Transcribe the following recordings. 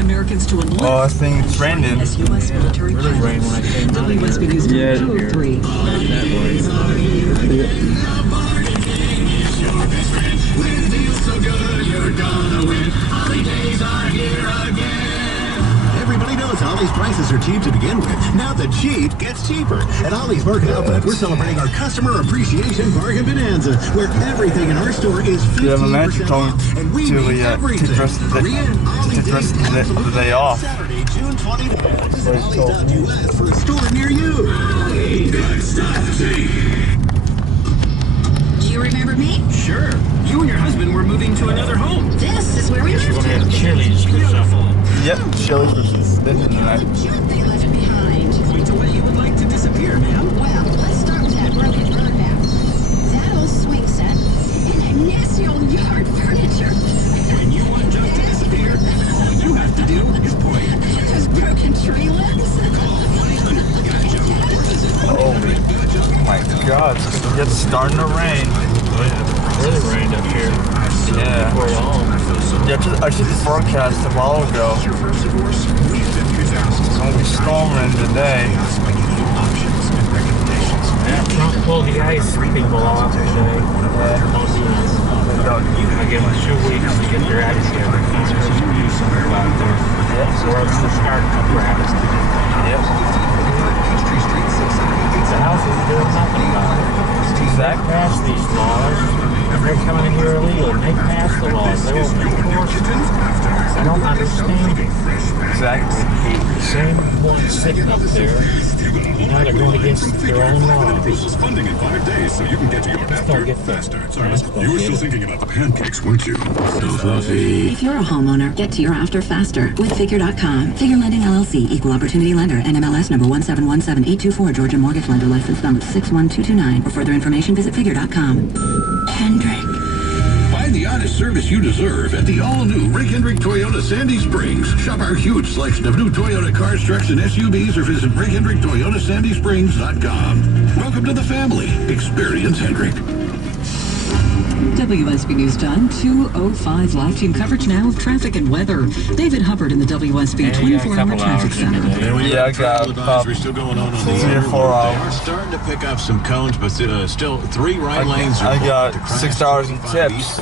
Americans to enlist. Oh, I think it's raining. As U.S. military Really rain when I came out here. WSB News Time Yeah. 203. Everybody knows Ollie's prices are cheap to begin with. Now the cheap gets cheaper. At Ollie's Market Outlet, we're celebrating our Customer Appreciation Bargain Bonanza, where everything in our store is 15% off. And we mean everything. To dress the day off. Saturday, June 20th. Visit Ollie's.us for a store near you. Do you remember me? Sure. You and your husband were moving to another home. This is where we We're lived. gonna have cheerleaders for supper. Yep, Chili's versus spinning tonight. Junk they left behind. Point to what you would like to disappear, ma'am. Well, let's start with that broken bird bath. That old swing set. And that nasty old yard furniture. When you want junk to disappear, all you have to do is point. Those broken tree limbs. Call 1-800-GOT-JUNK or visit Oh my God, it's starting to rain. Oh yeah, really rained up here. Yeah. Before y'all. Yeah, I took the forecast a while ago. It's gonna be storming today. Yeah, Trump pulled the ice people off today. I give them 2 weeks to get their act together. Out there. So we're going to start to crash. Yep. The House is doing nothing about it. Exactly. They passed these laws. They're coming in here illegal, and they pass the laws. They will enforce them. I don't understand it. Exactly. The same ones sitting up there, now they're going against their own laws. Funding in 5 days, so you can get to your Start get faster. Sorry, you were still thinking about the pancakes, weren't you? So fluffy. If you're a homeowner, get to your after faster with Figure.com. Figure Lending LLC, Equal Opportunity Lender, NMLS number 1717824, Georgia Mortgage Lender, license number 61229. For further information, visit Figure.com. Hendrick. Find the honest service you deserve at the all-new Rick Hendrick Toyota Sandy Springs. Shop our huge selection of new Toyota cars, trucks, and SUVs, or visit rickhendricktoyotasandysprings.com. Welcome to the family. Experience Hendrick. WSB News Time 205 live team coverage now of traffic and weather. David Hubbard in the WSB 24-hour traffic center. Yeah, I got about We're still going on 3 or 4 They hours. are starting to pick up some cones, but still 3 right lanes. I got $6 in tips.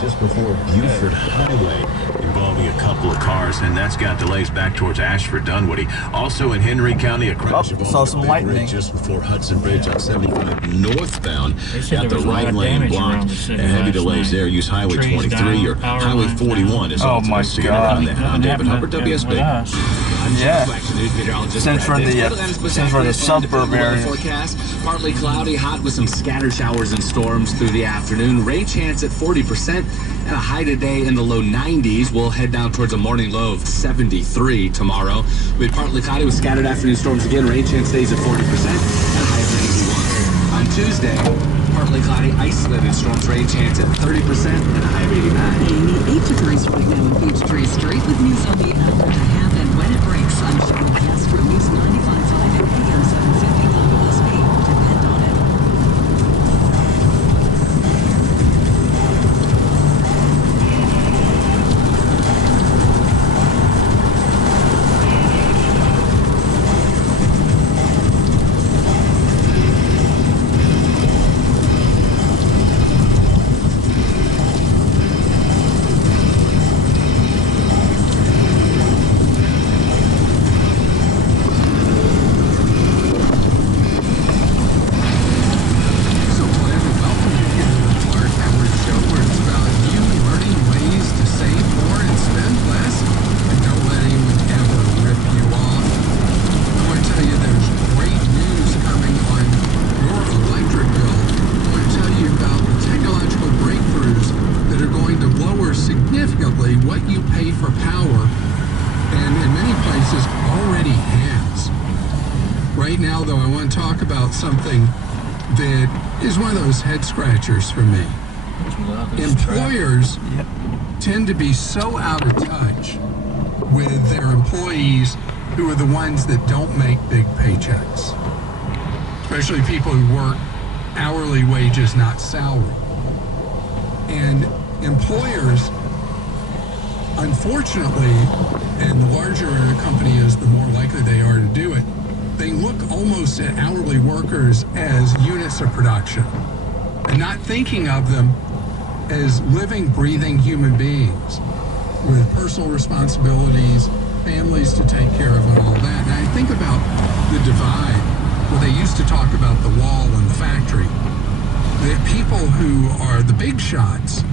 Just before Buford Highway, involving a couple of cars, and that's got delays back towards Ashford Dunwoody. Also in Henry County, a crash saw some lightning just before Hudson Bridge on 75 northbound. said Got there the was a lot right of lane damage around blocked. the city And heavy last delays night. there. Use Highway Trees 23 or down, power Highway lines 41 is Oh all my to get God. around that. I'm David Hubbard, WSB. Yeah. Since we're the suburb area. Forecast, partly cloudy, hot with some scattered showers and storms through the afternoon. Rain chance at 40% and a high today in the low 90s. We'll head down towards a morning low of 73 tomorrow. We had partly cloudy with scattered afternoon storms again. Rain chance stays at 40% and a high of 91. On Tuesday, partly cloudy, isolated storms. Rain chance at 30% and a high of 89. 88 degrees right now in Peachtree Street with news on the hour and a half, and when it breaks, I'm showing Astro News 95.5 and AM 750 WSB. Depend on it. Something that is one of those head scratchers for me. Employers tend to be so out of touch with their employees who are the ones that don't make big paychecks, especially people who work hourly wages, not salary. And employers Unfortunately, and the larger a company is, the more likely they are to do it, they look almost at hourly workers as units of production and not thinking of them as living, breathing human beings with personal responsibilities, families to take care of, and all that. And I think about the divide where they used to talk about the wall and the factory. The people who are the big shots,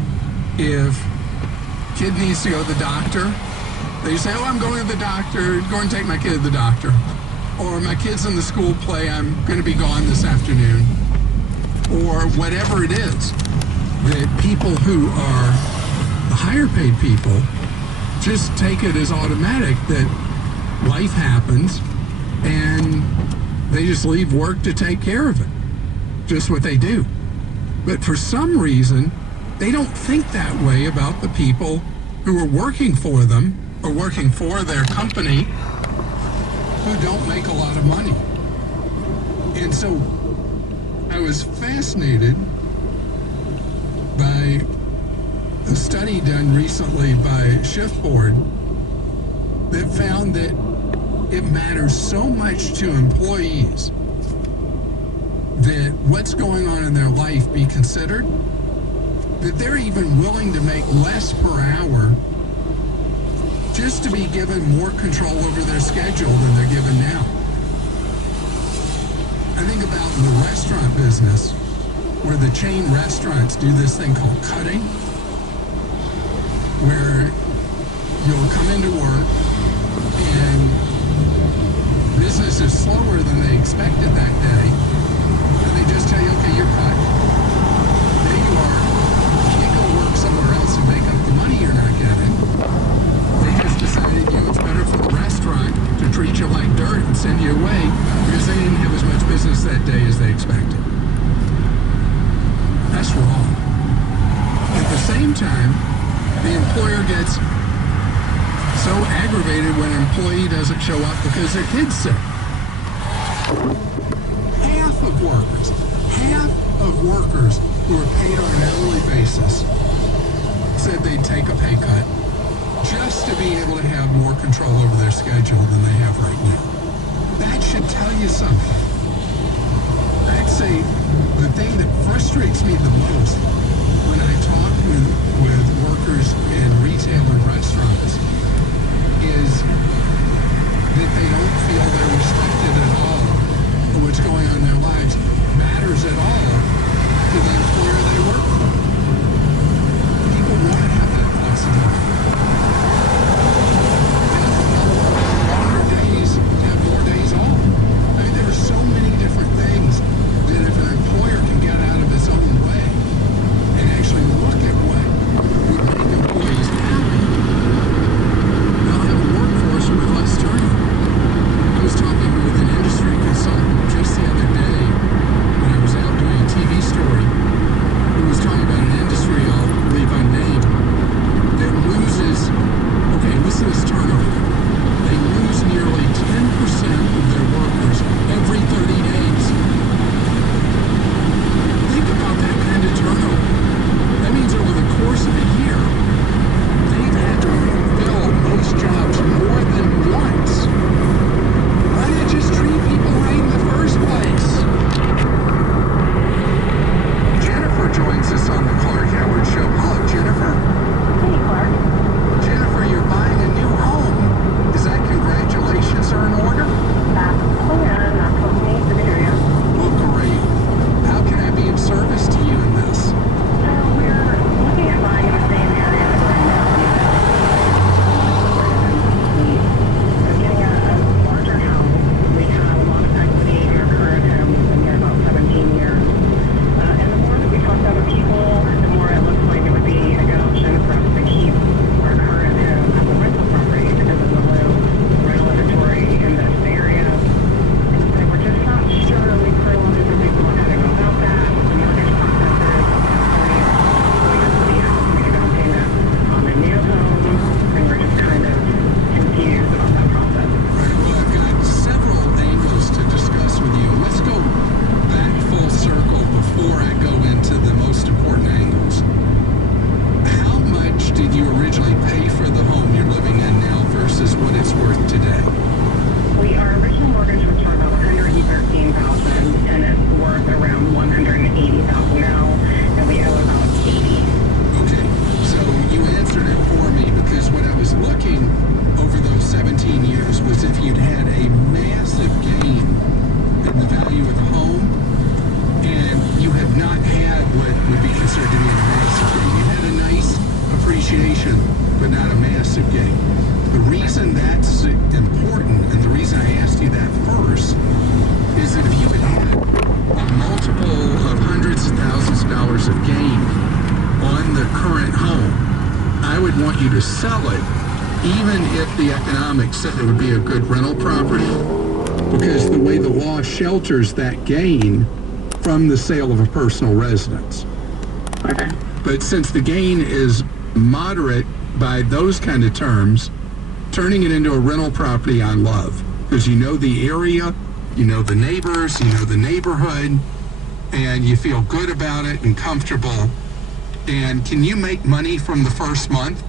if kid needs to go to the doctor, they say, oh, I'm going to the doctor, go and take my kid to the doctor. Or my kid's in the school play, I'm going to be gone this afternoon. Or whatever it is, that people who are the higher paid people just take it as automatic that life happens and they just leave work to take care of it. Just what they do. But for some reason, they don't think that way about the people who are working for them or working for their company who don't make a lot of money. And so I was fascinated by a study done recently by Shiftboard that found that it matters so much to employees that what's going on in their life be considered, that they're even willing to make less per hour just to be given more control over their schedule than they're given now. I think about the restaurant business, where the chain restaurants do this thing called cutting, where you'll come into work and business is slower than they expected that day, and they just tell you, okay, you're cut. There you are. You can't go work somewhere else and make up the money you're not getting. They just decided, it's better for the restaurant to treat you like dirt and send you away because they didn't have as much business that day as they expected. That's wrong. At the same time, the employer gets so aggravated when an employee doesn't show up because their kid's sick. Half of workers who are paid on an hourly basis said they'd take a pay cut just to be able to have more control over their schedule than they have right now. That should tell you something. I'd say the thing that frustrates me the most when I talk with workers in retail and restaurants is that they don't feel they're respected at all, or what's going on in their lives matters at all to the employer they work for. People want to have that flexibility. Longer days, have more days off. I mean, there are so many different things that if an employer can get out of his own way and actually look at what would make employees if the economics said it would be a good rental property, because the way the law shelters that gain from the sale of a personal residence. Okay. But since the gain is moderate by those kind of terms, turning it into a rental property I love, because you know the area, you know the neighbors, you know the neighborhood, and you feel good about it and comfortable. And can you make money from the first month?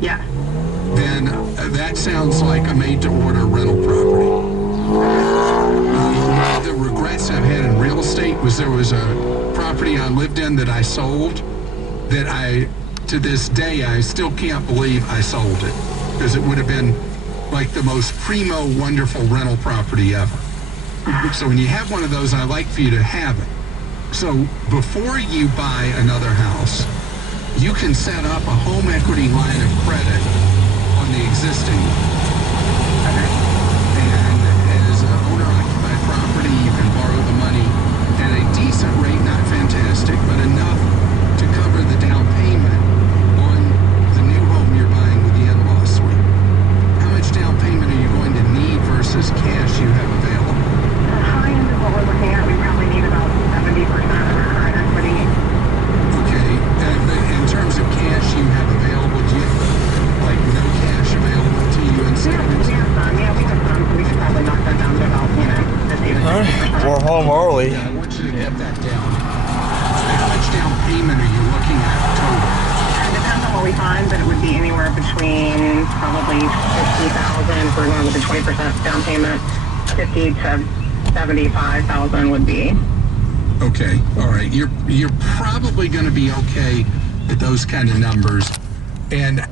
Yeah. Then that sounds like a made-to-order rental property. One of the regrets I've had in real estate was there was a property I lived in that I sold that to this day, I still can't believe I sold it, because it would have been like the most primo, wonderful rental property ever. So when you have one of those, I like for you to have it. So before you buy another house, you can set up a home equity line of credit on the existing one. And as an owner-occupied property, you can borrow the money at a decent rate, not fantastic, but enough to cover the down payment on the new home you're buying with the in-law suite. How much down payment are you going to need versus cash you have available? The high end of what we're looking at, we probably need about 70% of our current equity. Okay, but in terms of cash you have available, do you have like no cash available to you in savings? We have some, we could probably knock that down to about, 50 to 60%. We're home early. Yeah, I want you to get that down. How much down payment are you looking at total? It depends on what we find, but it would be anywhere between probably 50,000 if we're going with a 20% down payment. 50 to 75,000 would be. Okay, all right. You're probably going to be okay at those kind of numbers. And